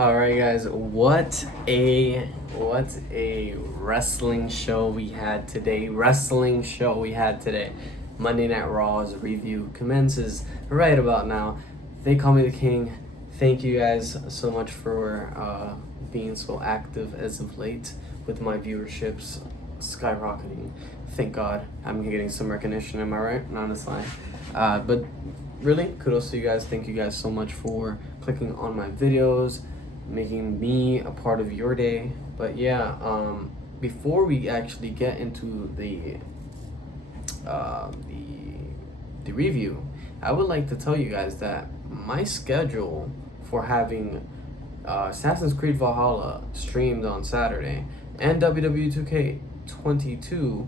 All right, guys. What a wrestling show we had today. Monday Night Raw's review commences right about now. They call me the king. Thank you guys so much for being so active as of late with my viewerships skyrocketing. Thank God I'm getting some recognition. Am I right? Not this line. But really, kudos to you guys. Thank you guys so much for clicking on my videos, making me a part of your day. But yeah, before we actually get into the review, I would like to tell you guys that my schedule for having Assassin's Creed Valhalla streamed on Saturday and WWE 2K22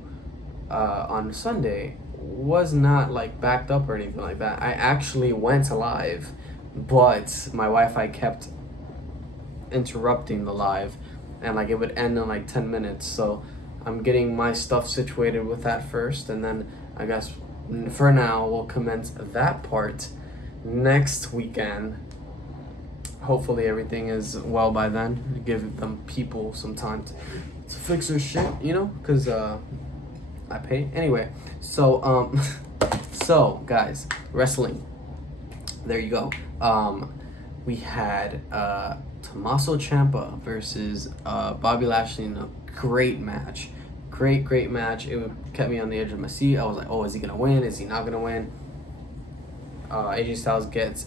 on Sunday was not like backed up or anything like that. I actually went live, but my Wi-Fi kept interrupting the live, and like it would end in like 10 minutes. So I'm getting my stuff situated with that first, and then I guess for now we'll commence that part next weekend. Hopefully everything is well by then. Give them people some time to fix their shit, you know, because I pay anyway. So so guys, wrestling, there you go. We had Tommaso Ciampa versus Bobby Lashley in a great match. Great match. It kept me on the edge of my seat. I was like, oh, is he gonna win? Is he not gonna win? AJ Styles gets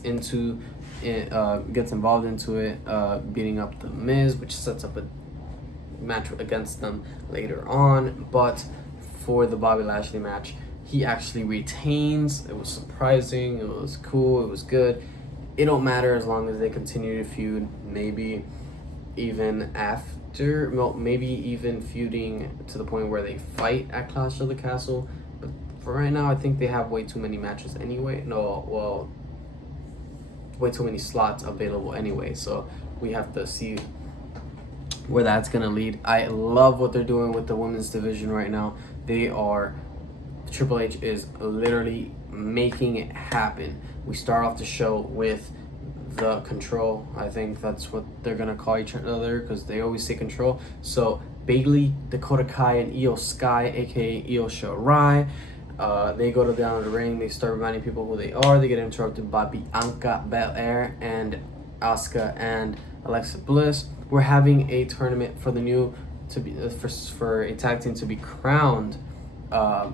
involved into it, beating up the Miz, which sets up a match against them later on. But for the Bobby Lashley match, he actually retains. It was surprising. It was cool. It was good. It don't matter as long as they continue to feud. Maybe even feuding to the point where they fight at Clash of the Castle. But for right now, I think they have way too many matches anyway. Way too many slots available anyway. So we have to see where that's gonna lead. I love what they're doing with the women's division right now. Triple H is literally making it happen. We start off the show with the Control. I think that's what they're gonna call each other because they always say Control. So Bayley, Dakota Kai, and Io Sky, aka Io Shirai. They go down to the ring. They start reminding people who they are. They get interrupted by Bianca Belair and Asuka and Alexa Bliss. We're having a tournament for the new for a tag team to be crowned tag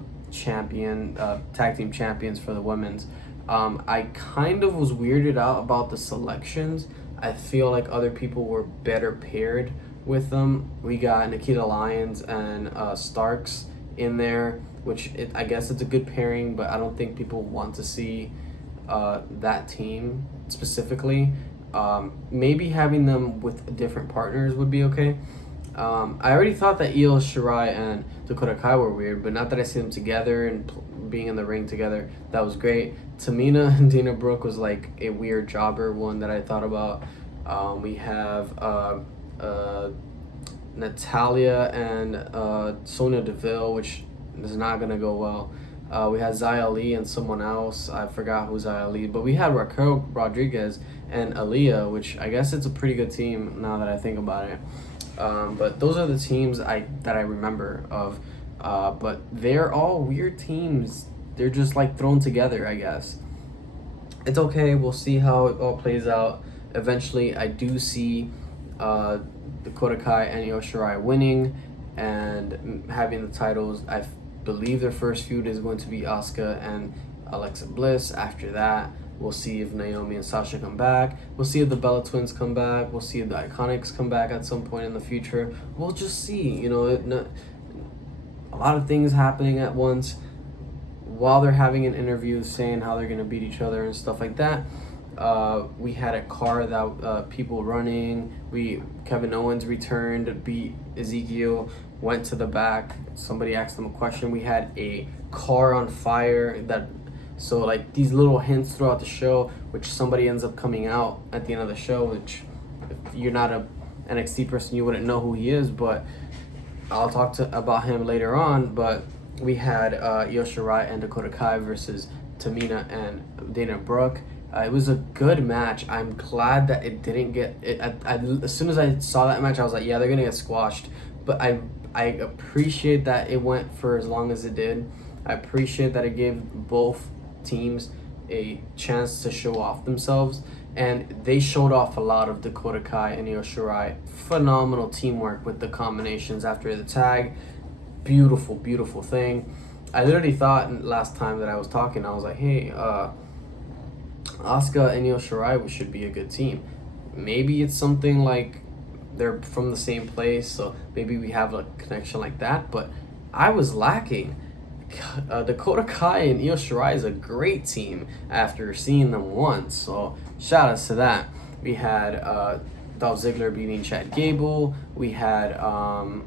team champions for the women's. I kind of was weirded out about the selections. I feel like other people were better paired with them. We got Nikita Lyons and Starks in there, which I guess it's a good pairing, but I don't think people want to see that team specifically. Maybe having them with different partners would be okay. I already thought that Io Shirai and Dakota Kai were weird, but not that I see them together and being in the ring together, that was great. Tamina and Dana Brooke was like a weird jobber one that I thought about. We have Natalia and Sonya Deville, which is not going to go well. We had Xia Li and someone else. I forgot who Xia Li, but we had Raquel Rodriguez and Aaliyah, which I guess it's a pretty good team now that I think about it. But those are the teams that I remember of. But they're all weird teams. They're just like thrown together, I guess. It's okay. We'll see how it all plays out. Eventually, I do see Dakota Kai and Io Shirai winning and having the titles. I believe their first feud is going to be Asuka and Alexa Bliss. After that, we'll see if Naomi and Sasha come back. We'll see if the Bella Twins come back. We'll see if the Iconics come back at some point in the future. We'll just see. You know, a lot of things happening at once while they're having an interview saying how they're going to beat each other and stuff like that. We had a car that people running. Kevin Owens returned, beat Ezekiel, went to the back. Somebody asked him a question. We had a car on fire so like these little hints throughout the show, which somebody ends up coming out at the end of the show, which if you're not a NXT person, you wouldn't know who he is, but I'll talk about him later on. But we had Io Shirai and Dakota Kai versus Tamina and Dana Brooke. It was a good match. I'm glad that it didn't get it. As soon as I saw that match, I was like, yeah, they're gonna get squashed. But I appreciate that it went for as long as it did. I appreciate that it gave both teams a chance to show off themselves, and they showed off a lot of Dakota Kai and Io Shirai. Phenomenal teamwork with the combinations after the tag. Beautiful, beautiful thing. I literally thought last time that I was talking, I was like, hey, Asuka and Io Shirai should be a good team. Maybe it's something like they're from the same place, so maybe we have a connection like that. But I was lacking. Dakota Kai and Io Shirai is a great team after seeing them once. So shout outs to that. We had Dolph Ziggler beating Chad Gable. We had Dolph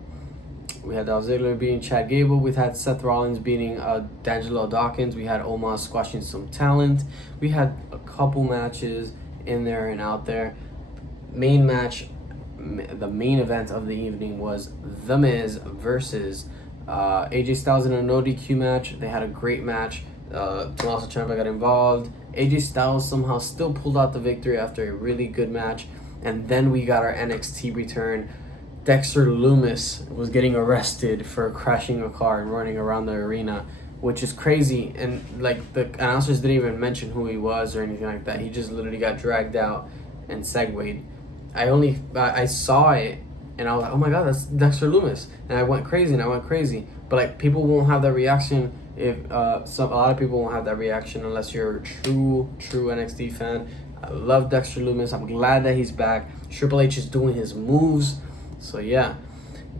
Ziggler beating Chad Gable. We had Seth Rollins beating D'Angelo Dawkins. We had Omos squashing some talent. We had a couple matches in there and out there. Main match, the main event of the evening was The Miz versus AJ Styles in a no DQ match. They had a great match. Tommaso Ciampa got involved. AJ Styles somehow still pulled out the victory after a really good match. And then we got our NXT return. Dexter Lumis was getting arrested for crashing a car and running around the arena, which is crazy. And like the announcers didn't even mention who he was or anything like that. He just literally got dragged out and segued. I saw it and I was like, oh my god, that's Dexter Lumis, and I went crazy. But like people won't have that reaction if a lot of people won't have that reaction unless you're a true NXT fan. I love Dexter Lumis. I'm glad that he's back. Triple H is doing his moves. So yeah,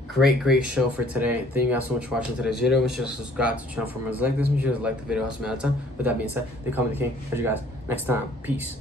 great show for today. Thank you guys so much for watching today's video. Make sure to subscribe to the channel for more like this. Make sure to like the video. Helps me out a ton. With that being said, they call me the king. Catch you guys next time. Peace.